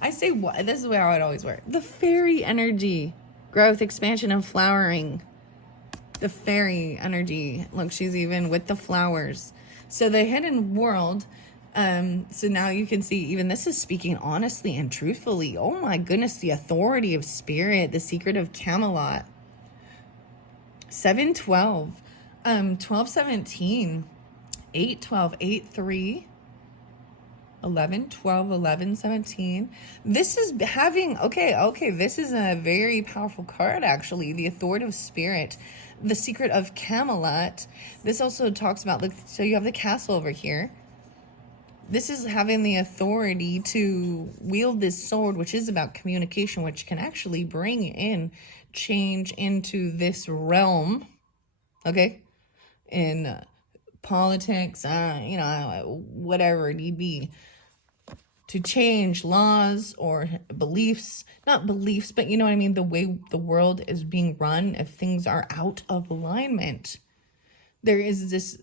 I say what? This is how it always works. The fairy energy. Growth, expansion, and flowering. The fairy energy. Look, she's even with the flowers. So the hidden world. So now you can see even this is speaking honestly and truthfully. Oh my goodness. The authority of spirit. The secret of Camelot. 7-12. 12-17. 8-12. 8-3. 11-12. 11-17. This is having, okay, this is a very powerful card, actually. The authority of spirit. The secret of Camelot. This also talks about, so you have the castle over here. This is having the authority to wield this sword, which is about communication, which can actually bring in change into this realm, okay, in politics, whatever it need be, to change laws or beliefs, not beliefs, but you know what I mean, the way the world is being run. If things are out of alignment, there is this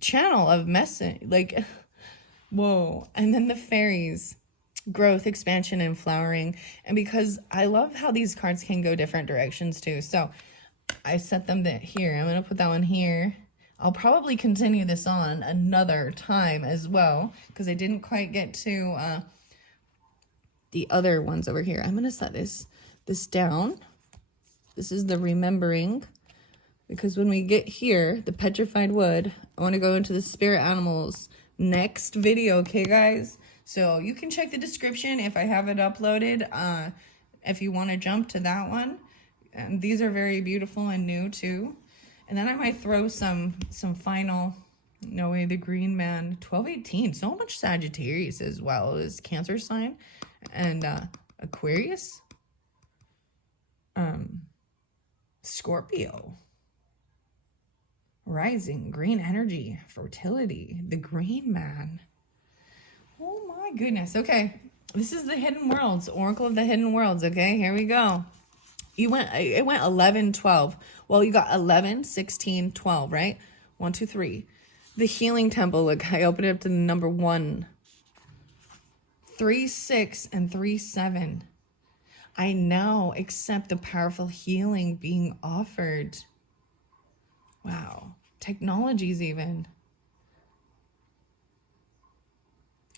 channel of message, like, whoa. And then the fairies, growth, expansion, and flowering. And because I love how these cards can go different directions too, so I set them here. I'm gonna put that one here. I'll probably continue this on another time as well, because I didn't quite get to the other ones over here. I'm gonna set this down. This is the remembering, because when we get here, the petrified wood, I want to go into the spirit animals next video, okay guys? So you can check the description if I have it uploaded. if you want to jump to that one. And these are very beautiful and new too. And then I might throw some final, no way, the green man, 1218, so much Sagittarius as well as Cancer sign, and Aquarius, Scorpio, rising, green energy, fertility, the green man. Oh my goodness. Okay, this is the Hidden Worlds, Oracle of the Hidden Worlds. Okay, here we go. It went 11, 12. Well, you got 11, 16, 12, right? 1, 2, 3. The Healing Temple. Look, I opened it up to the number 1. 3, 6, and 3, 7. I now accept the powerful healing being offered. Wow. Technologies even.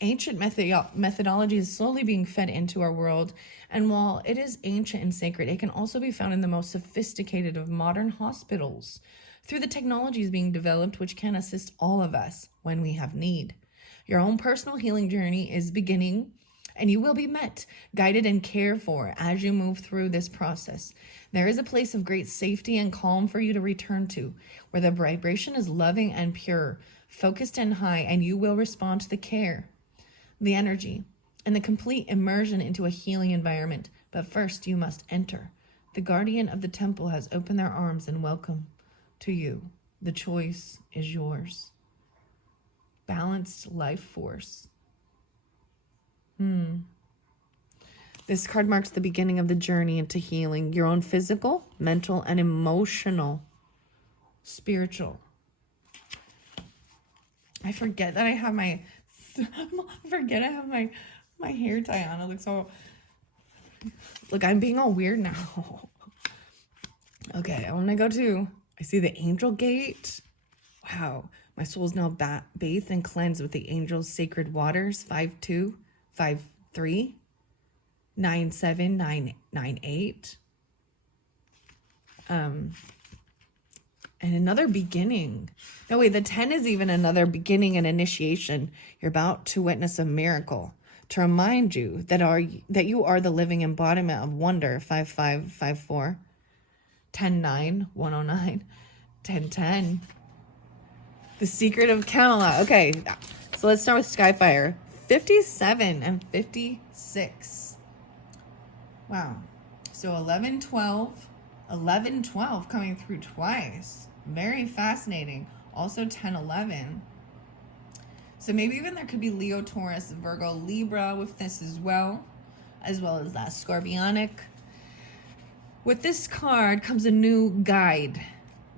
Ancient methodology is slowly being fed into our world, and while it is ancient and sacred, it can also be found in the most sophisticated of modern hospitals through the technologies being developed which can assist all of us when we have need. Your own personal healing journey is beginning, and you will be met, guided, and cared for as you move through this process. There is a place of great safety and calm for you to return to, where the vibration is loving and pure, focused and high, and you will respond to the care, the energy, and the complete immersion into a healing environment. But first, you must enter. The guardian of the temple has opened their arms and welcome to you. The choice is yours. Balanced life force. This card marks the beginning of the journey into healing your own physical, mental, and emotional, spiritual. I forget that I have my my hair tie on. It looks so, look, I'm being all weird now. Okay, I want to go to, I see the angel gate. Wow, my soul is now bathed and cleansed with the angel's sacred waters. 5-2, 5-3, 9-7, 9-8. And another beginning. No, wait, the 10 is even another beginning and initiation. You're about to witness a miracle to remind you that you are the living embodiment of wonder. 5-5, 5-4, 10-9, 109, 10-10. The Secret of Camelot. Okay, so let's start with Skyfire. 57 and 56. Wow. So 11-12. 11-12 coming through twice. Very fascinating. Also 10-11. So maybe even there could be Leo, Taurus, Virgo, Libra with this as well as that Scorpionic. With this card comes a new guide.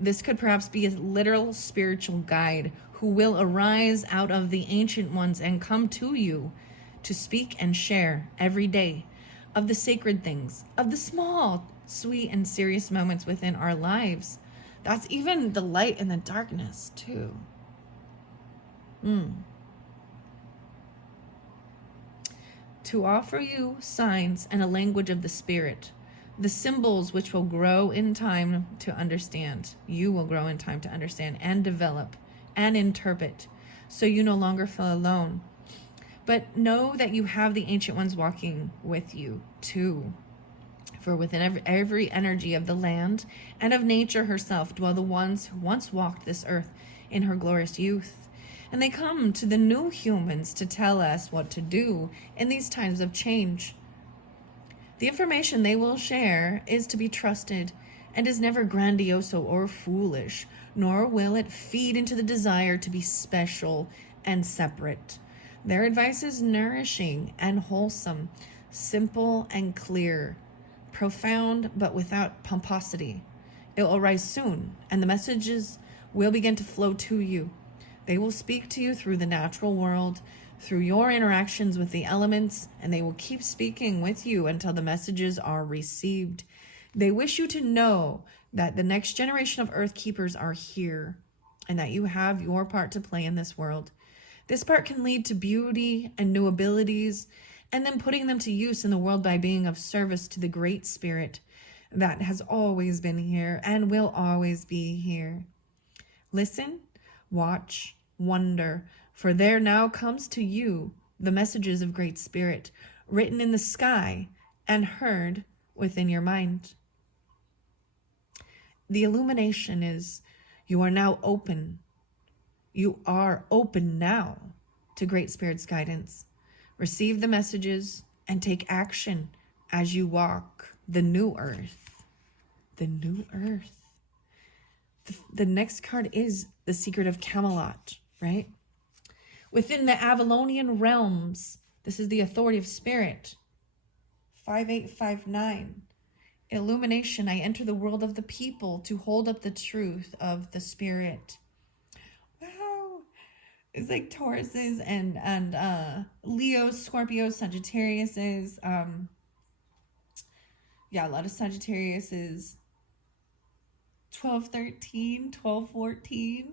This could perhaps be a literal spiritual guide who will arise out of the ancient ones and come to you to speak and share every day of the sacred things, of the small, sweet, and serious moments within our lives. That's even the light in the darkness, too. To offer you signs and a language of the spirit, the symbols which will grow in time to understand. You will grow in time to understand and develop and interpret, so you no longer feel alone. But know that you have the ancient ones walking with you, too. For within every energy of the land and of nature herself dwell the ones who once walked this earth in her glorious youth. And they come to the new humans to tell us what to do in these times of change. The information they will share is to be trusted and is never grandiose or foolish, nor will it feed into the desire to be special and separate. Their advice is nourishing and wholesome, simple and clear, profound but without pomposity. It will arise soon, and the messages will begin to flow to you. They will speak to you through the natural world, through your interactions with the elements, and they will keep speaking with you until the messages are received. They wish you to know that the next generation of Earth Keepers are here, and that you have your part to play in this world. This part can lead to beauty and new abilities, and then putting them to use in the world by being of service to the Great Spirit that has always been here and will always be here. Listen, watch, wonder, for there now comes to you the messages of Great Spirit, written in the sky and heard within your mind. The illumination is you are now open. You are open now to Great Spirit's guidance. Receive the messages and take action as you walk the new earth. The new earth. The next card is the Secret of Camelot, right? Within the Avalonian realms, this is the authority of spirit. 5859. Illumination, I enter the world of the people to hold up the truth of the spirit. Wow. It's like Tauruses and Leos, Scorpios, Sagittariuses. Yeah, a lot of Sagittariuses. 1213, 1214.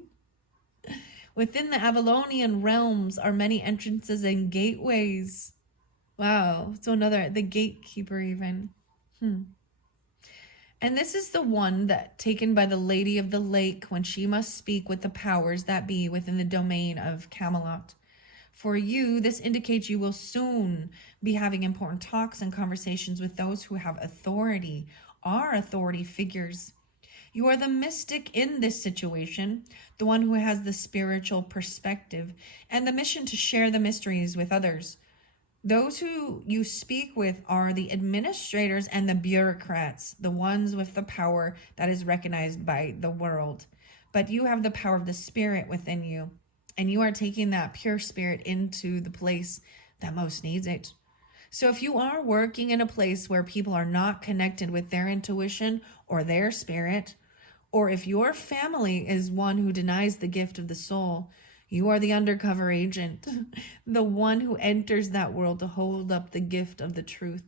Within the Avalonian realms are many entrances and gateways. Wow. So the gatekeeper even. And this is the one that taken by the Lady of the Lake when she must speak with the powers that be within the domain of Camelot. For you, this indicates you will soon be having important talks and conversations with those who have authority, are authority figures. You are the mystic in this situation, the one who has the spiritual perspective and the mission to share the mysteries with others. Those who you speak with are the administrators and the bureaucrats, the ones with the power that is recognized by the world. But you have the power of the spirit within you, and you are taking that pure spirit into the place that most needs it. So if you are working in a place where people are not connected with their intuition or their spirit, or if your family is one who denies the gift of the soul, you are the undercover agent, the one who enters that world to hold up the gift of the truth.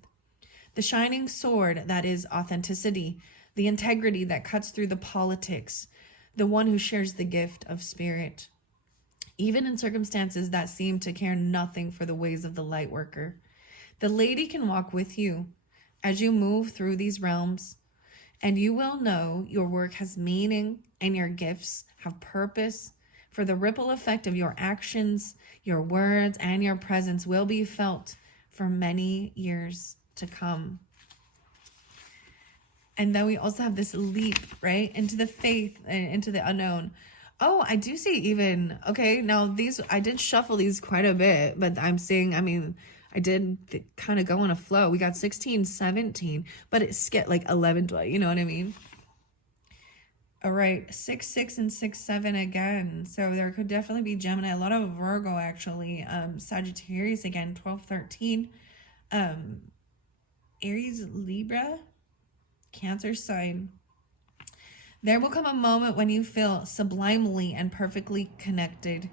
The shining sword that is authenticity, the integrity that cuts through the politics, the one who shares the gift of spirit. Even in circumstances that seem to care nothing for the ways of the light worker, the lady can walk with you as you move through these realms, and you will know your work has meaning and your gifts have purpose. For the ripple effect of your actions, your words, and your presence will be felt for many years to come. And then we also have this leap, right, into the faith and into the unknown. Oh, I do see even, okay, now these, I did shuffle these quite a bit, but I'm seeing, I did kind of go on a flow. We got 16, 17, but it skipped like 11, 12, you know what I mean? All right, 6, 6, and 6, 7 again. So there could definitely be Gemini, a lot of Virgo actually. Sagittarius again, 12, 13. Aries, Libra, Cancer sign. There will come a moment when you feel sublimely and perfectly connected.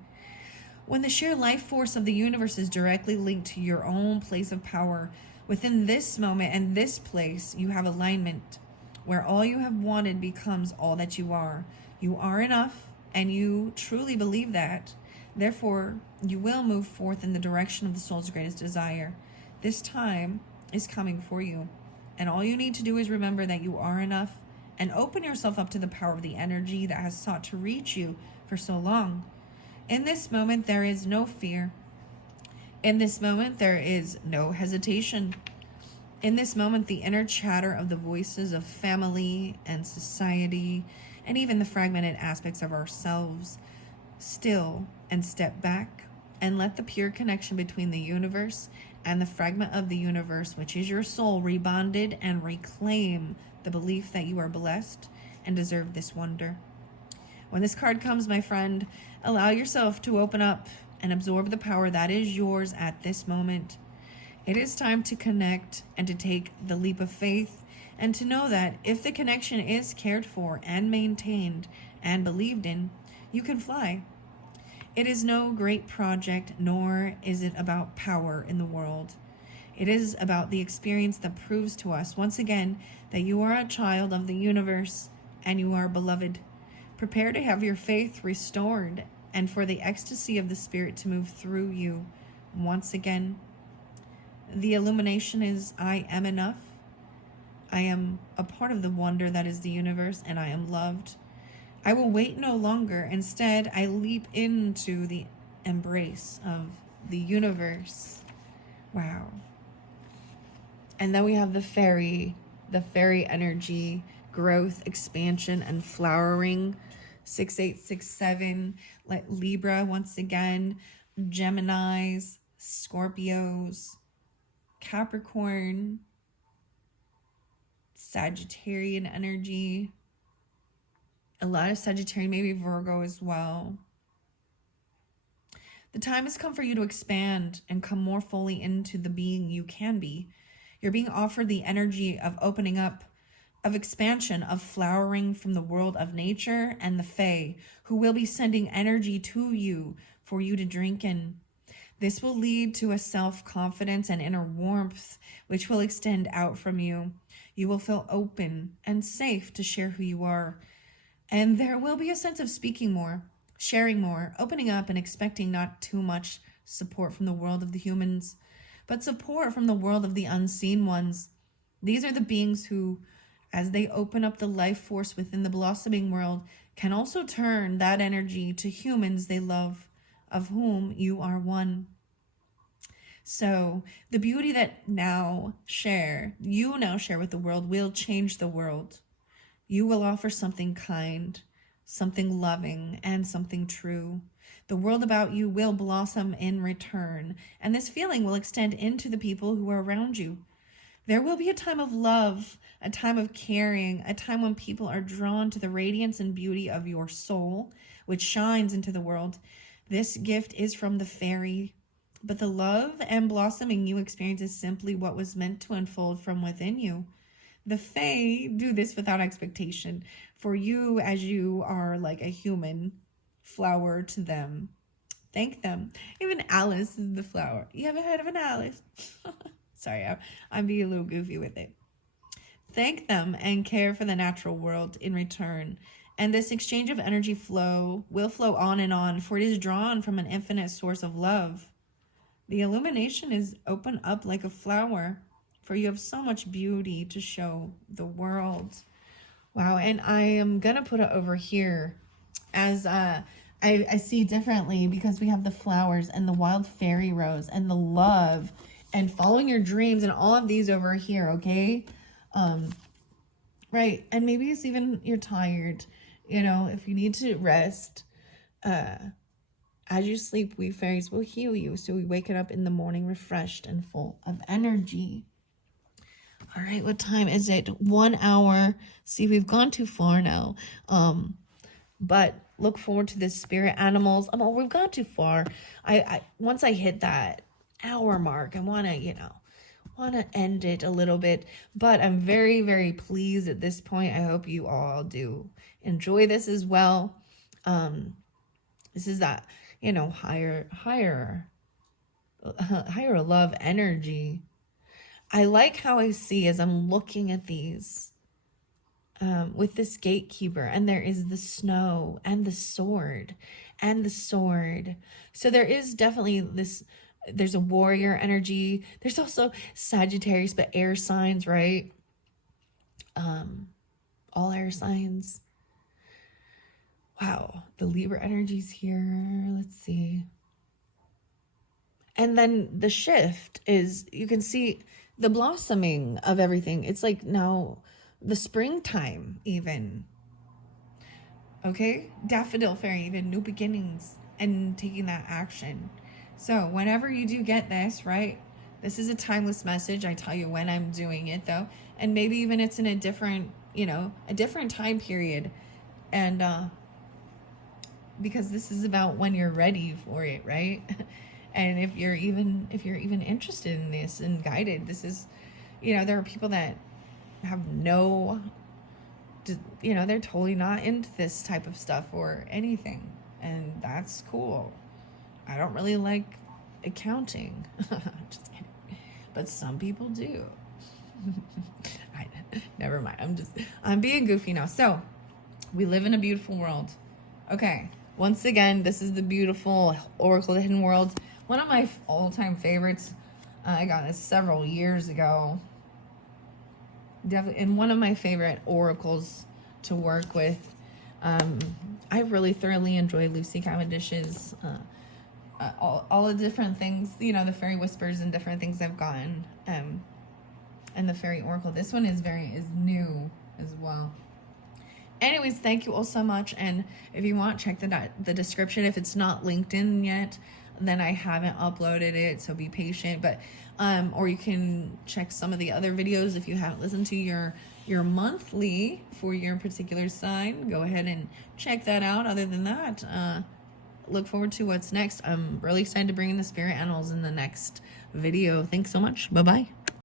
When the sheer life force of the universe is directly linked to your own place of power. Within this moment and this place, you have alignment, where all you have wanted becomes all that you are. You are enough, and you truly believe that. Therefore, you will move forth in the direction of the soul's greatest desire. This time is coming for you, and all you need to do is remember that you are enough and open yourself up to the power of the energy that has sought to reach you for so long. In this moment, there is no fear. In this moment, there is no hesitation. In this moment, the inner chatter of the voices of family and society, and even the fragmented aspects of ourselves, still and step back and let the pure connection between the universe and the fragment of the universe, which is your soul, rebonded and reclaim the belief that you are blessed and deserve this wonder. When this card comes, my friend, allow yourself to open up and absorb the power that is yours at this moment. It is time to connect and to take the leap of faith and to know that if the connection is cared for and maintained and believed in, you can fly. It is no great project, nor is it about power in the world. It is about the experience that proves to us once again that you are a child of the universe and you are beloved. Prepare to have your faith restored and for the ecstasy of the spirit to move through you once again. The illumination is, I am enough. I am a part of the wonder that is the universe, and I am loved. I will wait no longer. Instead, I leap into the embrace of the universe. Wow. And then we have the Faery. the fairy energy, growth, expansion, and flowering. 6867, like Libra once again, Geminis, Scorpios, Capricorn, Sagittarian energy, a lot of Sagittarian, maybe Virgo as well. The time has come for you to expand and come more fully into the being you can be. You're being offered the energy of opening up, of expansion, of flowering from the world of nature and the Fae, who will be sending energy to you for you to drink in. This will lead to a self-confidence and inner warmth, which will extend out from you. You will feel open and safe to share who you are. And there will be a sense of speaking more, sharing more, opening up, and expecting not too much support from the world of the humans, but support from the world of the unseen ones. These are the beings who, as they open up the life force within the blossoming world, can also turn that energy to humans they love, of whom you are one. So the beauty that you now share with the world will change the world. You will offer something kind, something loving, and something true. The world about you will blossom in return, and this feeling will extend into the people who are around you. There will be a time of love, a time of caring, a time when people are drawn to the radiance and beauty of your soul, which shines into the world. This gift is from the Faery, but the love and blossoming you experience is simply what was meant to unfold from within you. The Fae do this without expectation for you, as you are like a human flower to them. Thank them. Even Alice is the flower. You haven't heard of an Alice? Sorry, I'm being a little goofy with it. Thank them and care for the natural world in return. And this exchange of energy will flow on and on, for it is drawn from an infinite source of love. The illumination is open up like a flower, for you have so much beauty to show the world. Wow, and I am going to put it over here as I see differently, because we have the flowers and the wild fairy rose and the love and following your dreams and all of these over here, okay? Right, and maybe it's even you're tired, if you need to rest, as you sleep, we fairies will heal you. So we wake up in the morning refreshed and full of energy. All right, what time is it? 1 hour. See, we've gone too far now. But look forward to this, spirit animals. Oh, we've gone too far. I once I hit that hour mark, I want to end it a little bit. But I'm very, very pleased at this point. I hope you all do enjoy this as well. This is that, higher love energy. I like how I see as I'm looking at these, with this gatekeeper, and there is the snow and the sword and the sword. So there is definitely there's a warrior energy. There's also Sagittarius, but air signs, right? All air signs. Wow, the Libra energy's here. Let's see. And then the shift is, you can see the blossoming of everything. It's like now the springtime even. Okay? Daffodil fairy, even new beginnings and taking that action. So whenever you do get this, right? This is a timeless message. I tell you when I'm doing it though. And maybe even it's in a different, a different time period. And, because this is about when you're ready for it, right? And if you're even interested in this and guided, this is, there are people that have they're totally not into this type of stuff or anything, and that's cool. I don't really like accounting. Just kidding. But some people do. Never mind. I'm being goofy now. So we live in a beautiful world. Okay. Once again, this is the beautiful Oracle of the Hidden World. One of my all-time favorites. I got this several years ago. Definitely, and one of my favorite oracles to work with. I really thoroughly enjoy Lucy Cavendish's, all the different things, the fairy whispers and different things I've gotten. and the Fairy Oracle. This one is new as well. Anyways, thank you all so much. And if you want, check the description. If it's not linked in yet, then I haven't uploaded it, so be patient. But or you can check some of the other videos if you haven't listened to your monthly for your particular sign. Go ahead and check that out. Other than that, look forward to what's next. I'm really excited to bring in the spirit animals in the next video. Thanks so much. Bye-bye.